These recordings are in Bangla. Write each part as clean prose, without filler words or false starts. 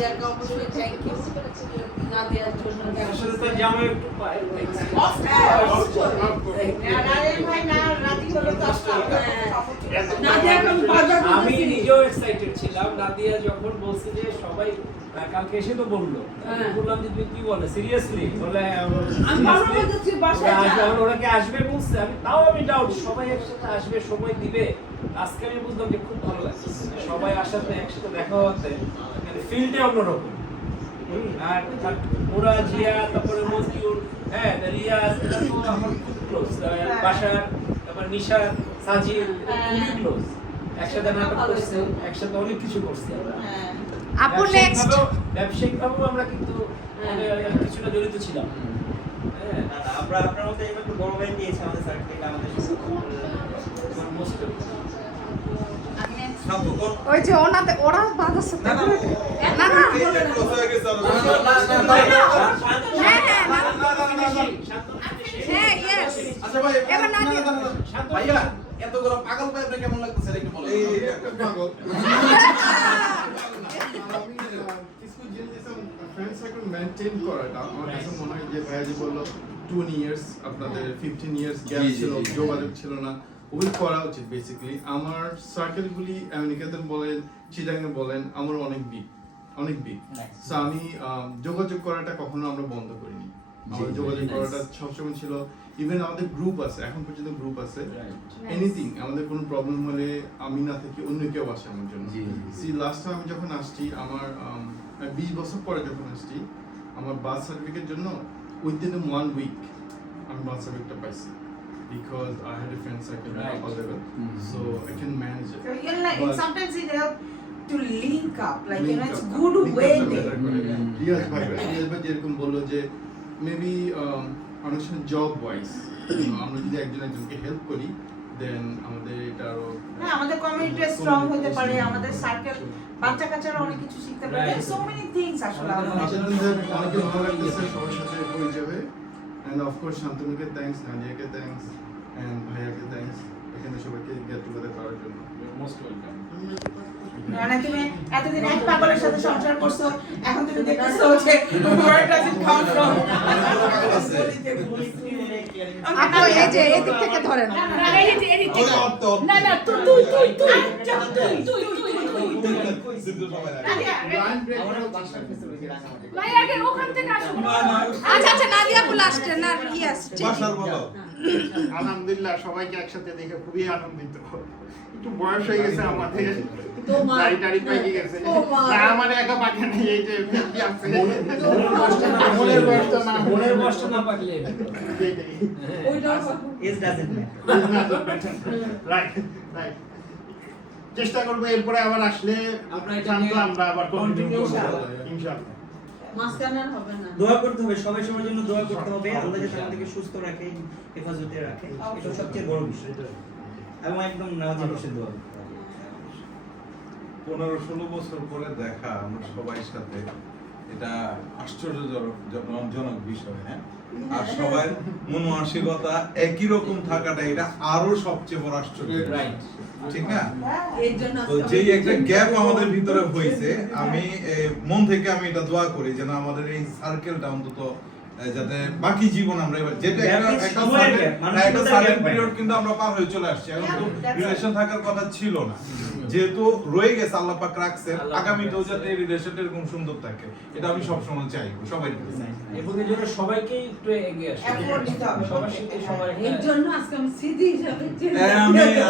নাদিয়াকে অবশ্যই থ্যাংক ইউ নাদিয়ার জন্য আসলে তো জামাই একটু পাই আমি নিজেও এক্সাইটেড ছিলাম নাদিয়া যখন বলছে যে সবাই কালকে এসে তো বললো বললাম যে তুই কি বলে সিরিয়াসলি বলে ওরা কি আসবে বলছে আমি ডাউট সবাই একসাথে আসবে সময় দিবে আজকে আমি বুঝলাম যে খুব ভালো লাগছে সবাই আসাতে একসাথে দেখা হতে ফিলটা অন্যরকম আর ওরা জিয়া তারপরে মজকিউর হ্যাঁ রিয়াজ এরা তো আমার খুব ক্লোজ বাসার তারপর নিশা সাজিদ খুবই ক্লোজ একসাথে নাটক করছে একসাথে অনেক কিছু করছে আপু নেক্সট ব্যবসায়িকভাবেও আমরা কিন্তু কিছুটা জড়িত ছিলাম হ্যাঁ আমরা আপনার মধ্যে এবার একটু বড় ভাই দিয়েছে আমাদের সার্কেল আমাদের ওই যে ওরা বাজাচ্ছে না না হ্যাঁ হ্যাঁ ইয়েস আচ্ছা ভাই এবার নাদিয়া ভাইয়া এতগুলো পাগল ভাই আপনার কেমন লাগতেছে একটু বলুন এই একটা পাগল আমি কিছু জিনিস ফ্রেন্ড সার্কেল মেইনটেইন করাটা আমার কাছে মনে হয় যে ভাইয়া যে বললো 2 ইয়ার্স আপনাদের 15 ইয়ার্স গ্যাপ ছিল যোগাযোগ ছিল না ওই করা উচিত বেসিক্যালি আমার সার্কেলগুলি আমেরিকাতে বলেন চিটাগাংয়ে বলেন আমার অনেক বিগ সো আমি যোগাযোগ করাটা কখনো আমরা বন্ধ করিনি আমাদের যোগাযোগ করাটা সবসময় ছিল ইভেন আমাদের গ্রুপ আছে এখন পর্যন্ত গ্রুপ আছে এনিথিং আমাদের কোনো প্রবলেম হলে আমি না থেকে অন্য কেউ আসে আমার জন্য সি লাস্ট টাইম আমি যখন আসছি আমার 20 বছর পরে যখন আসছি আমার বার্থ সার্টিফিকেট জন্য উইদিন 1 উইক আমি বার্থ সার্টিফিকেটটা পাইছি because I had a friend circle at all level, so I can manage it. So you're like, But sometimes it helps to link up, like you know, it's link up, good link way. upটা better করে। রিয়াজ ভাই যেরকম বললো যে মেবি অনেক সময় জব ওয়াইজ আমরা যদি একজনকে হেল্প করি দেন আমাদের এটা আরো হ্যাঁ আমাদের কমিউনিটি স্ট্রং হতে পারে আমাদের সার্কেল বাচ্চা কাচ্চারা অনেক কিছু শিখতে পারে Right. সো মেনি থিংস আসলে অনেকে ভালো লাগতেছে সবার সাথে পরিচয় হয়ে and of course শান্তনুকে থ্যাঙ্কস নাদিয়াকে থ্যাঙ্কস and ভাইয়াকে থ্যাঙ্কস এখানে সবাইকে গেট টুগেদার করার জন্য মোস্ট ওয়েলকাম মানে তুমি এতদিন এক পাগলের সাথে সংসার করছো এখন তুমি দেখতেছো যে where does it come from আপু এই যে এদিক থেকে ধরেন না না তুই আচ্ছা নাদিয়া আপু লাস্টে না ইয়েস আলহামদুলিল্লাহ সবাইকে একসাথে দেখে খুবই আনন্দিত একটু বয়স হয়ে গেছে আমাদের দাড়ি পাইকে গেছে না আমার একা পাকে নেই এই যে ফেলকি আছে মনের বয়সটা না পাকলে ইজ ডাজন্ট রাইট রাইট চেষ্টা করবো এরপরে আবার আসলে আমরা আবার কন্টিনিউ করব ইনশাআল্লাহ মাসকানার হবে না দোয়া করতে হবে সবাই সবার জন্য দোয়া করতে হবে আল্লাহ যাতে আমাদেরকে সুস্থ রাখে হেফাজতে রাখে এটা সবচেয়ে বড় বিষয় এবং একদম নামাজের বসে দোয়া 15-16 বছর পরে দেখা আমরা সবাই সাথে এটা আশ্চর্যজনক বিষয় হ্যাঁ আর সবাই মন মানসিকতা একই রকম থাকাটা এটা আরো সবচেয়ে বড় আশ্চর্য ঠিক না তো যেই একটা গ্যাপ আমাদের ভিতরে হয়েছে আমি মন থেকে আমি এটা দোয়া করি যেন আমাদের এই সার্কেলটা অন্তত যাতে বাকি জীবন আমরা যেটা একটা সার্কেল পিরিয়ড কিন্তু আমরা পার হয়ে চলে আসছি এখন তো রিলেশন থাকার কথা ছিল না যেহেতু রয়ে গেছে আল্লাহ পাক রাখছেন আগামীতেও যাতে এই রিলেশনটা এরকম সুন্দর থাকে এটা আমি সবসময় চাইবো সবাই এবং এর জন্য সবাইকে একটু এগিয়ে আসতে এফোর্ট দিতে হবে সবার সাথে সবার এর জন্য আজকে আমি স্মৃতি হিসাবে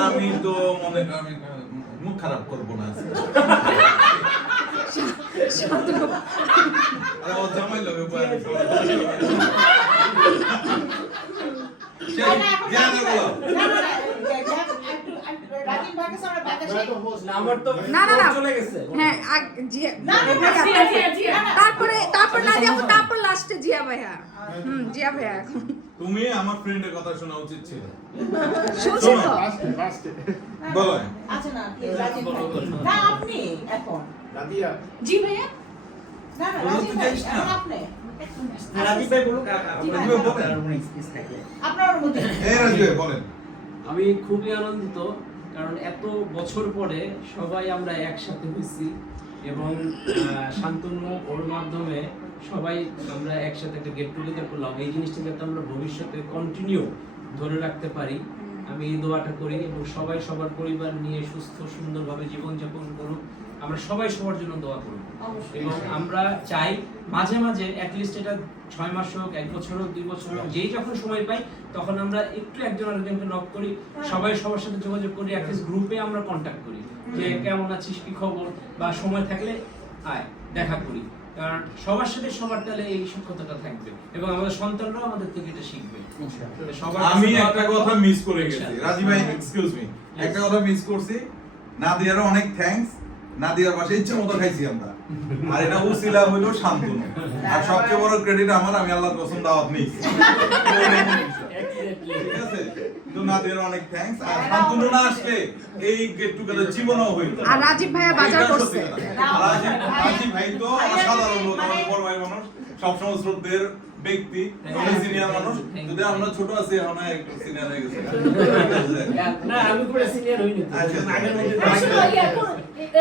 আমি তো মনে আমি মুখ খারাপ করবো না আরে ও জামাই লাগে বলে চলে গেছে হ্যাঁ তারপর নাদিয়া আপু তারপর লাস্টে জিয়া ভাইয়া জিয়া ভাইয়া এখন তুমি আমার ফ্রেন্ডের কথা শোনা উচিত ছিল শুনছি তো বলো আচ্ছা না রাজীব ভাই না আপনি এখন নাদিয়া জি ভাইয়া না না রাজীব ভাই আপনি রাজীব ভাই বলুন আপনার অনুমতি রাজীব ভাই বলেন আমি খুবই আনন্দিত কারণ এত বছর পরে সবাই আমরা একসাথে হইছি এবং শান্তনু ওর মাধ্যমে সবাই আমরা একসাথে একটা গেট টুগেদার করলাম। এই জিনিসটা যাতে আমরা ভবিষ্যতে কন্টিনিউ ধরে রাখতে পারি, আমি এই দোয়াটা করি এবং সবাই সবার পরিবার নিয়ে সুস্থ সুন্দরভাবে জীবনযাপন করুক। আমরা সবাই সবার জন্য দোয়া করব এবং আমরা চাই মাঝে মাঝে অ্যাটলিস্ট এটা 6 মাস হোক, 1 বছর হোক, 2 বছর হোক, যেই যখন সময় পাই তখন আমরা একটু একজন আরেকজনকে নক করি, সবাই সবার সাথে যোগাযোগ করি, অ্যাটলিস্ট গ্রুপে আমরা কন্ট্যাক্ট করি যে কেমন আছিস, কি খবর, বা সময় থাকলে আয় দেখা করি। কারণ সবার সাথে সবার তাহলে এই সক্ষতাটা থাকবে এবং আমাদের সন্তানরাও আমাদের থেকে এটা শিখবে। সবার আমি একটা কথা মিস করে গেছি রাজীব ভাই, এক্সকিউজ মি, একটা কথা মিস করছি। নাদিয়ারও অনেক থ্যাঙ্কস, নাদিয়ার পাশে ইচ্ছা মতো খাইছি আমরা, আর এটা উসিলা হইলো শান্তনু, আর সবচেয়ে বড় ক্রেডিট আমার, আমি আল্লাহর কসম দাওয়াত নিয়েছি, ঠিক আছে? তো নাদিয়ার অনেক থ্যাঙ্কস, আর শান্তনু না আসলে এই গেট টুগেদার জীবনও হইতো না। আর রাজীব ভাইয়া বাজার এটা করছে। সত্যি কথা। রাজীব ভাই তো অসাধারণ লোক, আমার বড় ভাই মানুষ, সবসময় শ্রদ্ধের ব্যক্তি, সিনিয়র মানুষ। যদি আমরা ছোট আছি এখন একটু সিনিয়র হয়ে গেছে। না আমি পুরো সিনিয়র হইনি তো আগের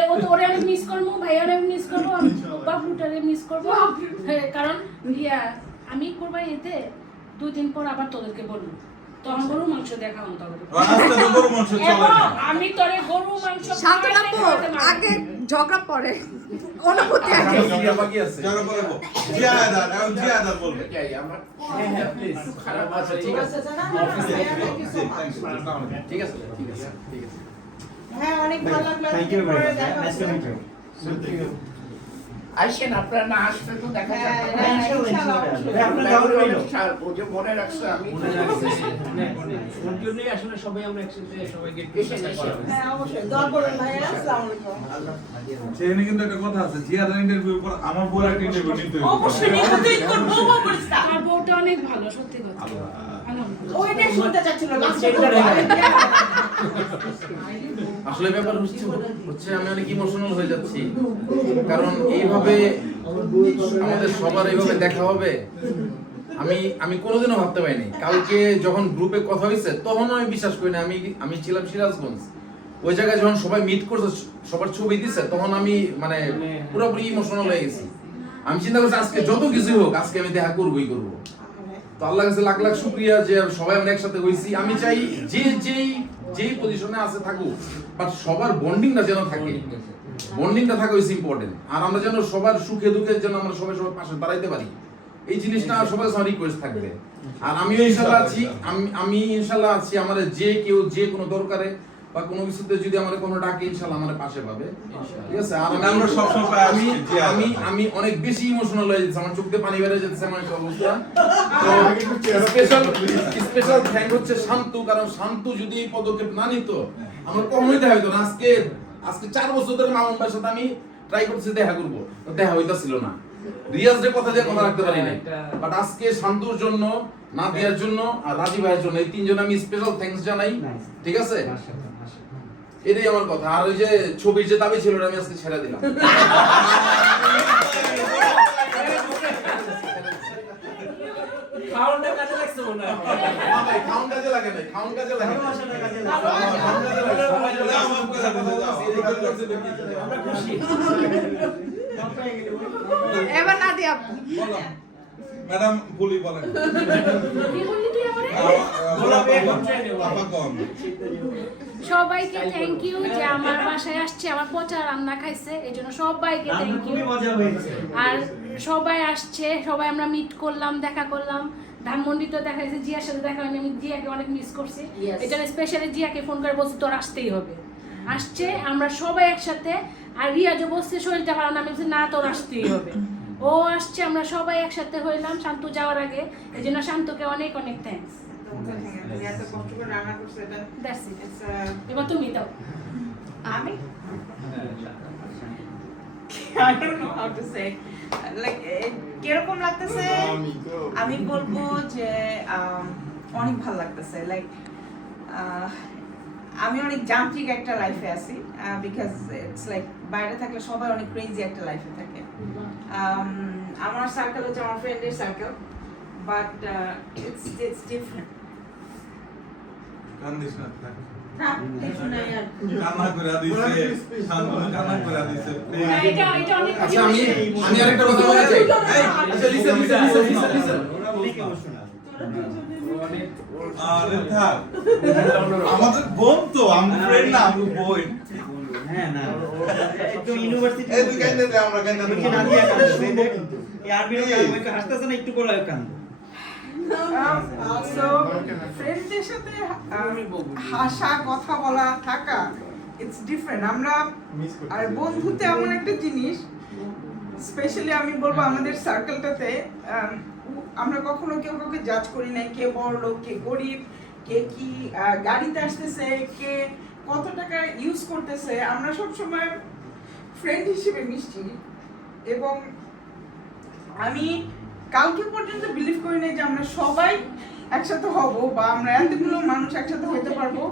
মধ্যে ওরে আমি মিস করবো, ভাইয়ারে আমি মিস করবো, বাবুটারে মিস করবো। কারণ আমি করবা এতে 2-3 পর আবার তোদেরকে বলবো, তখন গরু মাংস দেখাবো তোদের। আজকে তো গরু মাংস চলে না। আমি তোরে গরু মাংস শান্তনাপু আগে ঝগড়া পরে অনুভূতি আগে। যারা বলবো জিয়াদার, এখন জিয়াদার বলবে। হ্যাঁ প্লিজ খারাপ আছে, ঠিক আছে ঠিক আছে। হ্যাঁ, অনেক ভালো লাগলো। Thank you very much, nice to meet you. আইসেন, আপনারা না আসলে তো দেখা হ্যাঁ, যাবে হ্যাঁ, না। ইনশাআল্লাহ। আপনার দাওয়াত রইলো। ও যে মনে রাখছে, আমি মনে রাখছি ওর জন্যই আসলে সবাই আমরা একসাথে সবাই গেট টুগেদার করা। হ্যাঁ, অবশ্যই দোয়া করুন ভাইয়া। আসসালামু আলাইকুম। সেখানে কিন্তু একটা কথা আছে, জিয়াদার ইন্টারভিউ পর আমার বড় একটা ইন্টারভিউ নিতে হবে। অবশ্যই নিতে করব, বউ করিস না। আর বউটা অনেক ভালো, সত্যি কথা। ওইটাই শুনতে চাচ্ছিল লাস্ট আসলে ব্যাপার হচ্ছে আমি অনেক ইমোশনাল হয়ে যাচ্ছি, কারণ এইভাবে আমাদের সবার এইভাবে দেখা হবে আমি কোনোদিনও ভাবতে পারিনি। কালকে যখন গ্রুপে কথা হয়েছে তখনও আমি বিশ্বাস করি না। আমি ছিলাম সিরাজগঞ্জ, ওই জায়গায় যখন সবাই মিট করছে, সবার ছবি দিছে, তখন আমি মানে পুরোপুরি ইমোশনাল হয়ে গেছি। আমি চিন্তা করছি আজকে যত কিছু হোক, আজকে আমি দেখা করবোই করবো। তো আল্লাহর কাছে লাখ লাখ শুকরিয়া যে সবাই আমরা একসাথে হইছি। আমি চাই যেই পজিশনে আছে থাকুক, বাট সবার বন্ডিংটা যেন থাকে, বন্ডিংটা থাকা হইছে ইম্পর্টেন্ট। আর আমরা যেন সবার সুখে দুঃখে যেন আমরা সবাই সবার পাশে দাঁড়াইতে পারি, এই জিনিসটা সবার কাছে রিকোয়েস্ট থাকবে। আর আমিও ইনশাআল্লাহ আছি, আমি ইনশাআল্লাহ আছি। আমাদের যে কেউ যে কোনো দরকারে বা কোনো কিছুতে যদি আমার কোনো ডাকে, ইনশাআল্লাহ আমার পাশে পাবে, ঠিক আছে? আর আমরা সবসময় আমি অনেক বেশি ইমোশনাল হয়ে যাচ্ছে, আমার চোখ দিয়ে পানি বেরিয়ে যাচ্ছে আমার একটা অবস্থা। তো স্পেশাল থ্যাঙ্ক হচ্ছে শান্তু, কারণ শান্তু যদি এই পদক্ষেপ না নিত আমার কখনোই দেখা হইতো না। আজকে 4 বছর ধরে মামুন ভাইয়ের সাথে আমি ট্রাই করতেছি দেখা করবো, তো দেখা হইতাছিল না। রিয়াজের কথা দিয়ে কথা রাখতে পারি না, বাট আজকে শান্তুর জন্য, নাদিয়ার জন্য আর রাজীব ভাইয়ের জন্য, এই 3 জন আমি স্পেশাল থ্যাঙ্কস জানাই, ঠিক আছে? এটাই আমার কথা। আর ওই যে ছবির যে দাবি ছিল আমি আজকে ছেড়ে দিলাম। খাওয়াটা কাজে লাগছে মনে হয়। খাউন কাজে লাগে না, খাউন কাজে লাগে না। আমরা খুশি। এবার নাদিয়া ম্যাডাম ভুলি বলেন। কি বললি তুই আমারে? সবাইকে থ্যাংক ইউ যে আমার বাসায় আসছে, আমার পচা রান্না খাইছে, এই জন্য সবাইকে থ্যাংক ইউ। খুবই মজা হয়েছে। আর সবাই আসছে, সবাই আমরা মিট করলাম, দেখা করলাম। ধানমন্ডিতে দেখা হয়েছে, জিয়ার সাথে দেখা হয়নি, আমি জিয়াকে অনেক মিস করছি। এই জন্য স্পেশালি জিয়াকে ফোন করে বলছি তোর আসতেই হবে। আসছে, আমরা সবাই একসাথে। আর রিয়া যে বসছে শরীরটা ভালো না, আমি বলছি না তোর আসতেই হবে। ও আসছে, আমরা সবাই একসাথে হইলাম শান্তু যাওয়ার আগে, এই জন্য শান্তুকে অনেক অনেক থ্যাঙ্কস। এত কষ্ট করে রান্না করছে এটা। That's it. এবার তুমি দাও। আমি I don't know how to say. Like কিরকম লাগতেছে? আমি বলবো যে অনেক ভালো লাগতেছে। লাইক আমি অনেক যান্ত্রিক একটা লাইফে আছি, বিকজ ইটস লাইক বাইরে থাকলে সবাই অনেক ক্রেজি একটা লাইফে থাকে। আমার সার্কেল হচ্ছে আমার ফ্রেন্ডের সার্কেল, বাট ইটস ডিফারেন্ট। কান্দিস না। কান্না করে দিছে, শান্তনু কান্না করে দিছে। এটা অনেক আচ্ছা আমি আরেকটা কথা বলতে চাই। এই, আচ্ছা লিসেন। অনেক ইমোশনাল। আরে থাক, আমাদের বোন তো, আমার ফ্রেন্ড না, আমার বোন। হ্যাঁ না একদম ইউনিভার্সিটি এই তুই কেন দে, আমরা কেন ওই যে নাদিয়া কাঁদছে, এই দেখুন তো। এই আরবির কাঁদবে, একটু হাসতেছে না, একটু করে কাঁদবে। So, ফ্রেন্ডদের সাথে হাসা, কথা বলা, থাকা, ইটস ডিফারেন্ট। আমরা আর বন্ধুতে এমন একটা জিনিস, স্পেশালি আমি বলবো আমাদের সার্কেলটাতে, আমরা কখনো কেউ কাউকে জাজ করি নাই, কে বড় লোক, কে গরিব, কে কি গাড়িতে আসতেছে, কে কত টাকা ইউজ করতেছে। আমরা সব সময় ফ্রেন্ড হিসেবে মিশছি। এবং আমি কালকে পর্যন্ত বিলিভ করি না যে আমরা সবাই একসাথে হব বা আমরা এতগুলো মানুষ একসাথে হতে পারবো।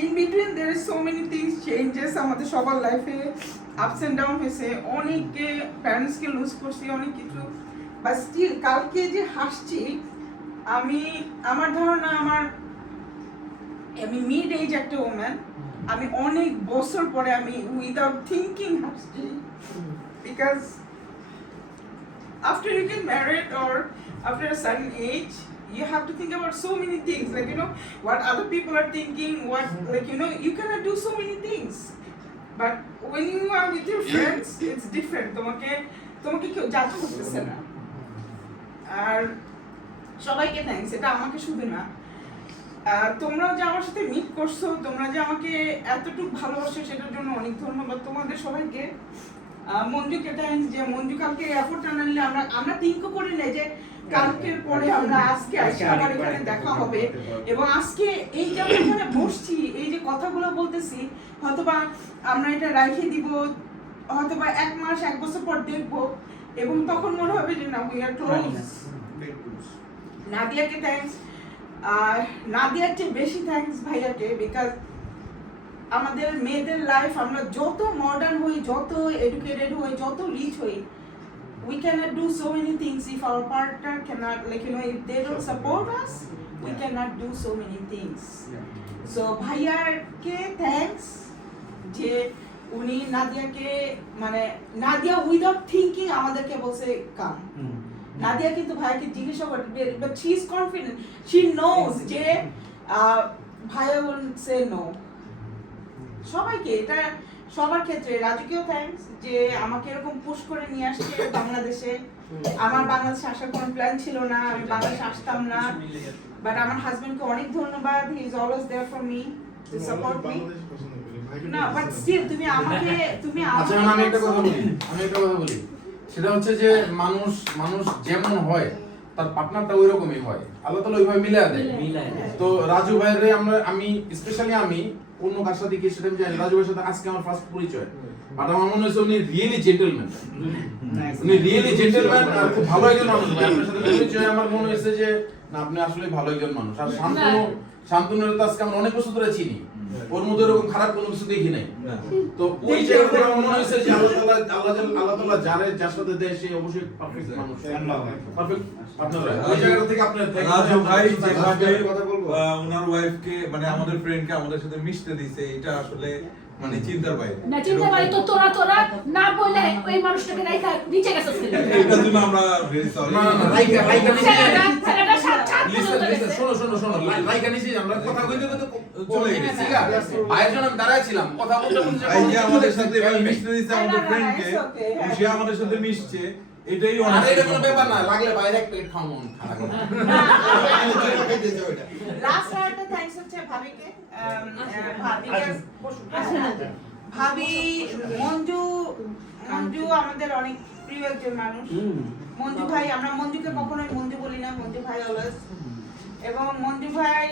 In between there is so many things changes আমাদের সবার লাইফে, আপস এন্ড ডাউন হয়েছে, অনেকে প্যারেন্টসকে লুজ করছি, অনেক কিছু, বাট স্টিল কালকে যে হাসছি, আমার ধারণা আমি মিড এজ একটা ওম্যান, আমি অনেক বছর পরে আমি উইদাউট থিঙ্কিং হাসছি। Because after you get married or after a certain age, you have to think about so many things, like what other people are thinking, what you cannot do so many things, but when you are with your friends it's different. তোমাকে কেউ জাজ করতেছে না। আর সবাইকে থ্যাঙ্কস, এটা আমাকে শুধু না, তোমরাও যে আমার সাথে মিট করছো, তোমরা যে আমাকে এতটুকু ভালোবাসো, সেটার জন্য অনেক ধন্যবাদ তোমাদের সবাইকে। মঞ্জুকে থ্যাঙ্কস, যে মঞ্জু কালকে এফোর্ট আনলে আমরা থিঙ্কও করি না যে কালকের পরে আমরা আজকে আবার এখানে দেখা হবে। এবং আজকে এই যে আমরা এখানে বসছি, এই যে কথাগুলো বলতেছি, হয়তোবা আমরা এটা রাখে দিব, হয়তোবা 1 মাস 1 বছর পর দেখবো, এবং তখন মনে হবে যে না, উই আর ক্লোজ। নাদিয়াকে থ্যাঙ্কস, নাদিয়ার চেয়ে বেশি থ্যাঙ্কস ভাইয়াকে, বিকজ আমাদের মেয়েদের লাইফ, আমরা যত মডার্ন হই, যত এডুকেটেড হই, যত রিচ হই, we cannot do so many things if our partner cannot, if they don't support us, we cannot do so many things. So ভাইয়াকে থ্যাঙ্কস যে উনি নাদিয়াকে, নাদিয়া উইদাউট থিঙ্কিং আমাদেরকে বলছে কাম। নাদিয়া কিন্তু ভাইয়াকে জিজ্ঞাসা করে, but she is confident, she knows যে ভাইয়া will say no। সবাইকে, এটা সবার ক্ষেত্রে। রাজুকেও থ্যাঙ্কস যে আমাকে এরকম পুশ করে নিয়ে আসছে বাংলাদেশে। আমার বাংলাদেশে আসার কোনো প্ল্যান ছিল না, আমি বাংলাদেশে আসতাম না, বাট আমার হাজবেন্ডকে অনেক ধন্যবাদ, he is always there for me to support me. না, বাট স্টিল তুমি আচ্ছা আমি একটা কথা বলি, সেটা হচ্ছে যে মানুষ যেমন হয় তার পার্টনারটা ওই রকমই হয়, আল্লাহ তাআলা ওইভাবে মিলায় দেয়। তো রাজু ভাইরে আমি স্পেশালি আমি অন্য কার সাথে কি সেটা আমি জানি, রাজু ভাইয়ের সাথে আজকে আমার ফার্স্ট পরিচয়, বাট আমার মনে হচ্ছে উনি রিয়েলি জেন্টলম্যান, আর খুব ভালো একজন মানুষ। ভাই আপনার সাথে পরিচয় আমার মনে হয়েছে যে না, আপনি আসলে ভালো একজন মানুষ। আর শান্তনুর তো আজকে আমরা অনেক বছর ধরে চিনি, ওর মধ্যে এরকম খারাপ কোনো কিছু দেখি নাই। তো ওই জায়গাটা আমার মনে হয়েছে যে আল্লাহ তাআলা যার সাথে দেয় সে অবশ্যই পারফেক্ট মানুষ, পারফেক্ট পার্টনার হয়। ওই জায়গা থেকে আপনার রাজু ভাই যেভাবে ওনার ওয়াইফকে, আমাদের ফ্রেন্ডকে আমাদের সাথে মিশতে দিছে, এটা আসলে চিন্তার বাইরে। না চিন্তার বাইরে। তো তোরা না বললে ওই মানুষটাকে রাইখা নিচে গেছস কেন? এটার জন্য আমরা ভেরি সরি। না রাইখা ছেলেটা সাত শোনো রাইখা নিচে আমরা কথা কইতে চলে গেছি। ভাইয়ের জন্য আমি দাঁড়াইছিলাম, কথা বলতে এই যে আমাদের সাথে মিশতে দিছে আমাদের ফ্রেন্ডকে, সে আমাদের সাথে মিশছে, এটাই অনেক। এটা কোনো ব্যাপার না, লাগলে বাইরে এক প্লেট খাও মন খারাপ করে। লাস্ট একটা থ্যাঙ্কস হচ্ছে ভাবিকে। ভাবি মঞ্জু আমাদের অনেক প্রিয় একজন মানুষ। মঞ্জু ভাই, আমরা মঞ্জুকে কখনোই মঞ্জু বলি না, মঞ্জু ভাই অলওয়েজ। এবং মঞ্জু ভাই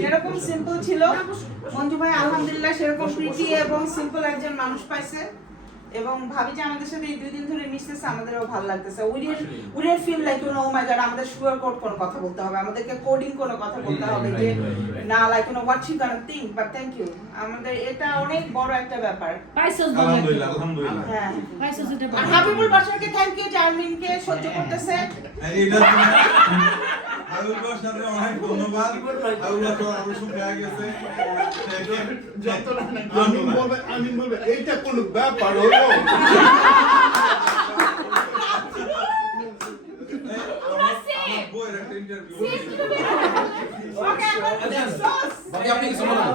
যেরকম সিম্পল ছিল, মঞ্জু ভাই আলহামদুলিল্লাহ সেরকম প্রিটি এবং সিম্পল একজন মানুষ পাইছে। এবং ভাবি যে আমাদের সাথে এই 2 দিন ধরে মিশতেছে, আমাদেরও ভালো লাগতেছে। We didn't feel like oh my God আমাদের সুগার কোড কোনো কথা বলতে হবে, আমাদেরকে কোডিং কোনো কথা বলতে হবে যে না, like what she gonna think. But thank you, আমাদের এটা অনেক বড় একটা ব্যাপার। আলহামদুলিল্লাহ। হ্যাঁ, হাবিবুল বাশারকে থ্যাংক ইউ, জার্মিনকে সহ্য করতেছে। আবুল বাসারে অনেক ধন্যবাদ। আবুল বাসা আরো সুখে গেছে। যতটা না আমি বলবো এইটা কোনো ব্যাপার হলো বইয়ের একটা ইন্টারভিউ ভাবি আপনি কিছু বলেন,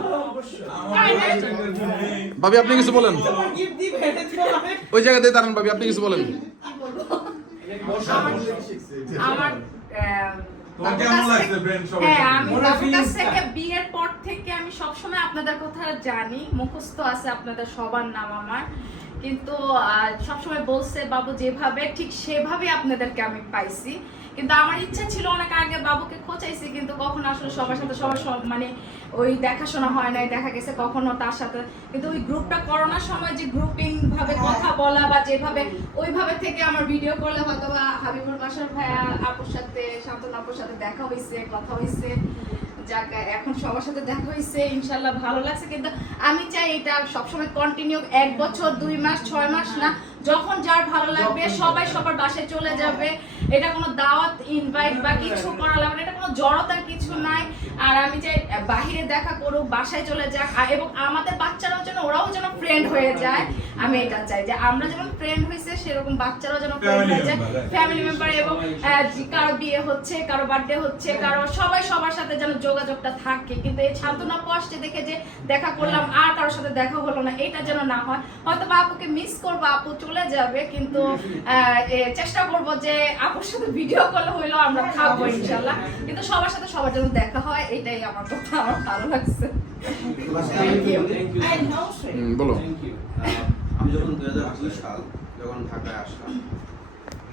নেই। ভাবি আপনি কিছু বলেন, গিফট দিবে এটা তো অনেক ওই জায়গাতে দাঁড়ান ভাবি আপনি কিছু বলেন। আমার তোমার কেমন লাগছে ফ্রেন্ড সবাই? হ্যাঁ, আমি মনের বাবুর কাছ feelings টা। থেকে বিয়ের পর থেকে আমি সবসময় আপনাদের কথা জানি, মুখস্থ আছে আপনাদের সবার নাম আমার, কিন্তু সবসময় বলছে বাবু যেভাবে ঠিক সেভাবে আপনাদেরকে আমি পাইছি। কিন্তু আমার ইচ্ছা ছিল অনেক আগে বাবুকে খোঁচাইছি, কিন্তু কখনো আসলে সবার সাথে মানে ওই দেখাশোনা হয় নাই, দেখা গেছে কখনো তার সাথে। কিন্তু ওই গ্রুপটা করোনার সময় যে গ্রুপিং ভাবে কথা বলা বা যেভাবে ওইভাবে থেকে আমার ভিডিও করলে হয়তো বা হাবিবুর বাসার ভাইয়া আপুর সাথে, শান্তনু আপুর সাথে দেখা হয়েছে, কথা হয়েছে, যাক এখন সবার সাথে দেখা হয়েছে, ইনশাল্লাহ ভালো লাগছে। কিন্তু আমি চাই এটা সবসময় কন্টিনিউ 1 বছর 2 মাস 6 মাস না, যখন যার ভালো লাগবে সবাই সবার বাসায় চলে যাবে। এটা কোনো দাওয়াত ইনভাইট বা কিছু করা লাগবে না, এটা কোনো জড়তার কিছু নাই। আর আমি চাই বাহিরে দেখা করুক, বাসায় চলে যাক, এবং আমাদের বাচ্চারাও যেন ওরাও যেন ফ্রেন্ড হয়ে যায়। আমি এটা চাই যে আমরা যেমন ফ্রেন্ড হয়েছে সেরকম বাচ্চারাও যেন ফ্রেন্ড হয়ে যায়, ফ্যামিলি মেম্বার। এবং কারো বিয়ে হচ্ছে, কারো বার্থডে হচ্ছে, কারো সবাই সবার সাথে যেন যোগাযোগটা থাকে। কিন্তু এই শান্তনা পোস্টে দেখে যে দেখা করলাম আর কারোর সাথে দেখা হলো না, এটা যেন না হয়। হয়তো বা আপুকে মিস করবো, আপু চলে যাবে, কিন্তু চেষ্টা করবো যে আপুর সাথে ভিডিও কল হইলেও আমরা থাকবো ইনশাল্লাহ। কিন্তু সবার সাথে সবার যেন দেখা হয়, এটাই আমার কথা, আমার ভালো লাগছে। আই নো সে বলো। আমি যখন 2002 সাল যখন ঢাকায় আসলাম,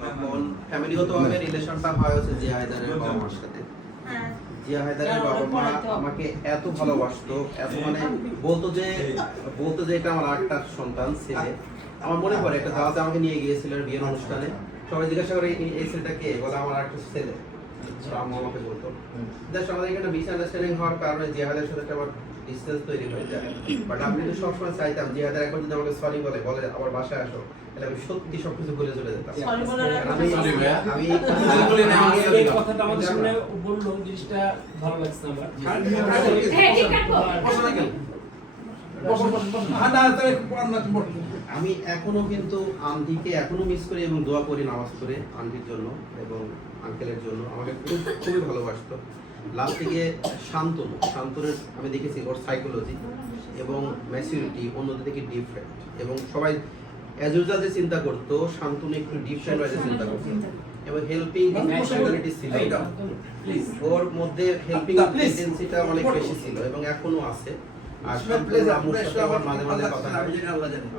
তখন ফ্যামিলিগতভাবে রিলেশনটা হয় হচ্ছে জিয়া হায়দারের বাবা মার সাথে। জিয়া হায়দারের বাবা মা আমাকে এত ভালোবাসতো, এত মানে বলতো যে এটা আমার আরেকটা সন্তান ছেলে। আমার মনে পড়ে একটা দাওয়াতে আমাকে নিয়ে গিয়েছিল বিয়ের অনুষ্ঠানে, সবাই জিজ্ঞাসা করে এই ছেলেটা কে, বলে আমার আরেকটা ছেলে। আম্মু আমাকে বলতো, জাস্ট আমাদের এখানে মিসআন্ডারস্ট্যান্ডিং হওয়ার কারণে জিহাদের সাথে একটা ডিসটেন্স তৈরি হয়ে যায়। বাট আমি তো সবসময় চাইতাম জিহাদের একবার যদি আমাকে সরি বলে আমার বাসায় আসো, তাহলে আমি সত্যি সবকিছু ভুলে চলে যেতাম। সরি বলার আমি আমি এই কথাটা আমাদের সামনে বললো, জিনিসটা ভালো লাগছে আমার। হ্যাঁ, ঠিক আছে। আমি এখনো কিন্তু আন্টিকে এখনো মিস করি এবং দোয়া করি নামাজ পড়ে আন্টির জন্য এবং আঙ্কেলের জন্য। আমাকে খুবই ভালোবাসতো। লাস্ট থেকে শান্তনুর আমি দেখেছি ওর সাইকোলজি এবং ম্যাচুরিটি অন্যদের থেকে ডিফারেন্ট, এবং সবাই অ্যাজ ইউজুয়াল যে চিন্তা করতো শান্তনু একটু ডিফারেন্ট ওয়েতে চিন্তা করতো এবং হেল্পিং মেন্টালিটি ছিল ওর মধ্যে, হেল্পিং টেন্ডেন্সিটা অনেক বেশি ছিল এবং এখনো আছে। আর আম্মুর সাথে আমার মাঝে মাঝে কথা হয়,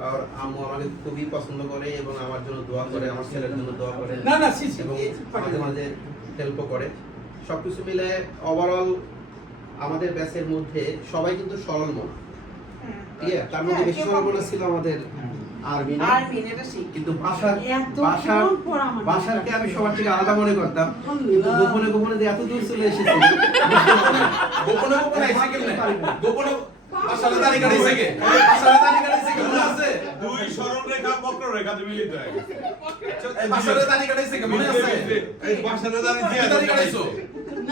আর আম্মু আমাকে খুবই পছন্দ করে এবং আমার জন্য দোয়া করে, আমার ছেলের জন্য দোয়া করে এবং মাঝে মাঝে হেল্পও করে। সবকিছু মিলে ওভারঅল আমাদের ব্যাচের মধ্যে সবাই কিন্তু সরল মনা, ঠিক আছে? তার মধ্যে বেশি সরল মনা ছিল আমাদের আরমিন, কিন্তু বাসারকে আমি সবার থেকে আলাদা মনে করতাম, কিন্তু গোপনে গোপনে যে এত দূর চলে এসেছি, গোপনে গোপনে এসে কেমনে? গোপনে আসলে দাঁড়ি কাটাইছে কে? আসলে দাঁড়ি কাটাইছে কে মনে আছে? দুই সরলরেখা বক্ররেখা মিলিত হয়ে গেছে। আসলে দাঁড়ি কাটাইছে কে মনে আছে? এই বাসারে দাঁড়ি কি দাঁড়ি কাটাইছো?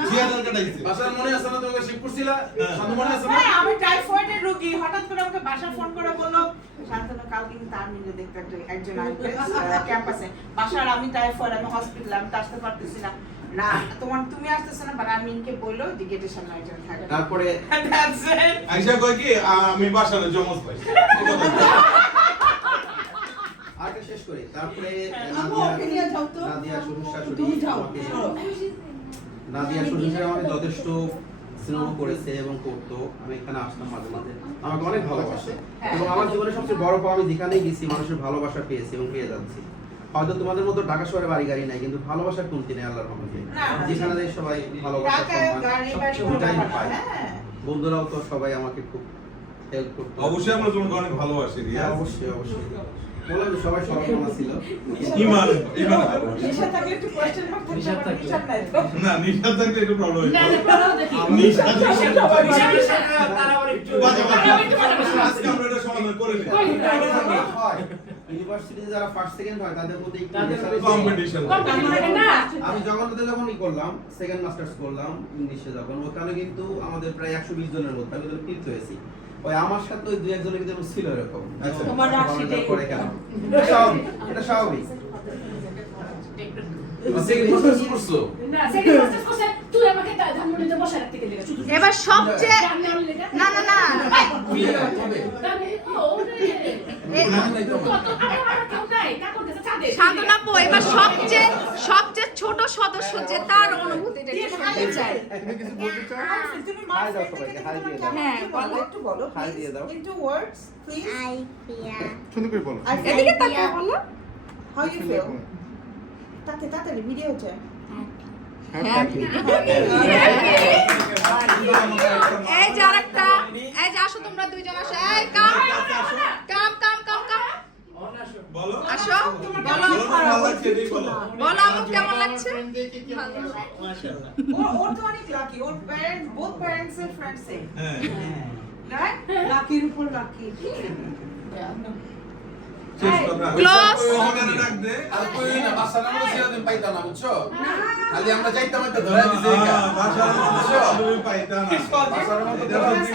জিয়াদার কাটাইছে। বাসার মনে আছে না তোমাকে শিব করছিলা? শান্ত মনে আছে না? হ্যাঁ, আমি টাইফয়েডের রোগী, হঠাৎ করে আমাকে বাসা ফোন করে বললো শান্তনু কালকে কিন্তু আর্মিনে দেখতে একজন আসবে ক্যাম্পাসে। বাসার আমি টাইফয়েড, আমি হসপিটালে, আমি তো আসতে পারতেছি না। না তুমি আসতেছো না, বাট আর্মিনকে বললো যে গেটের সামনে একজন থাকে। তারপরে আইসা কয় কি আমি বাসারে জমজ পাই। আরেকটা শেষ করি। তারপরে নাদিয়া শ্বশুর আমাকে যথেষ্ট স্নেহ করেছে এবং করতো। আমি এখানে আসতাম মাঝে মাঝে, আমাকে অনেক ভালোবাসে এবং আমার জীবনের সবচেয়ে বড় পাওয়া আমি যেখানেই গেছি মানুষের ভালোবাসা পেয়েছি এবং পেয়ে যাচ্ছি। হয়তো তোমাদের মতো ঢাকা শহরে বাড়ি গাড়ি নাই, কিন্তু ভালোবাসার কমতি নেই আল্লাহর রহমতে। যেখানে যাই সবাই ভালোবাসা পায়। বন্ধুরাও তো সবাই আমাকে খুব হেল্প করতো। অবশ্যই আমরা তোমাকে অনেক ভালোবাসি রিয়া। অবশ্যই বললাম সবাই সরলমনা ছিল। ইমান নিশা থাকলে একটু কোশ্চেন মার্ক থাকতে পারে, নিশা নাই তো। না নিশা থাকলে একটু প্রবলেম না, হইতো। না, না, দেখি। নিশা তারা আবার একটু আজকে আমরা এটা সমাধান করে নিই। হয় ইউনিভার্সিটিতে যারা ফার্স্ট সেকেন্ড হয় তাদের মধ্যে একটু তাদের রেসারেসি কম্পিটিশন কম্পিটিশন থাকে না আমি জগন্নাথে যখন করলাম সেকেন্ড মাস্টার্স করলাম ইংলিশে যখন ওখানে কিন্তু আমাদের প্রায় 120 জনের মধ্যে আমি যখন ফিফথ হয়েছি ওই আমার সাথে ওই 2-1 জনের কিন্তু ছিল এরকম আচ্ছা। তোমার রাশিটাই করে কেন এটা স্বাভাবিক এটা স্বাভাবিক সেকেন্ড মাস্টার্স করছো না সেকেন্ড মাস্টার্স কোর্সে তুই আমাকে ধানমন্ডিতে বসে রাখতে গেলি এবার সবচেয়ে না না না বিয়ে হবে শান্তনা আপু, এবার সবচেয়ে ছোট সদস্য যে তার অনুভূতিটা একটু শুনতে চাই। তুমি কিছু বলতে চাও তুমি হাই দাও সবাইকে, হাই দিয়ে দাও। হ্যাঁ, বলো একটু বলো হাই দিয়ে দাও। into words please সুন্দর করে বলো I feel এদিকে তাকিয়ে বলো। how you feel তাড়াতাড়ি ভিডিও হচ্ছে এই যে আরেকটা, এই যে আসো তোমরা দুইজন আসো, এই কাম কাম কাম কাম কাম বলো আসো, বলো ভালো লাগছে এটাই বলো বলো আমার কেমন লাগছে? ওর তো অনেক লাকি ওর প্যারেন্টস both parents এর ফ্রেন্ডস সেম হ্যাঁ রাইট লাকির উপর লাকি শেষ কথা Close. ওখানে রাখ দে আর কই না বাসার আমরা সেরকম পাইতাম না বুঝছো খালি আমরা যাইতাম একটা ধরে দিছি ভাষার মধ্যে তুমি পাইতা না বাসার মধ্যে এটা হচ্ছে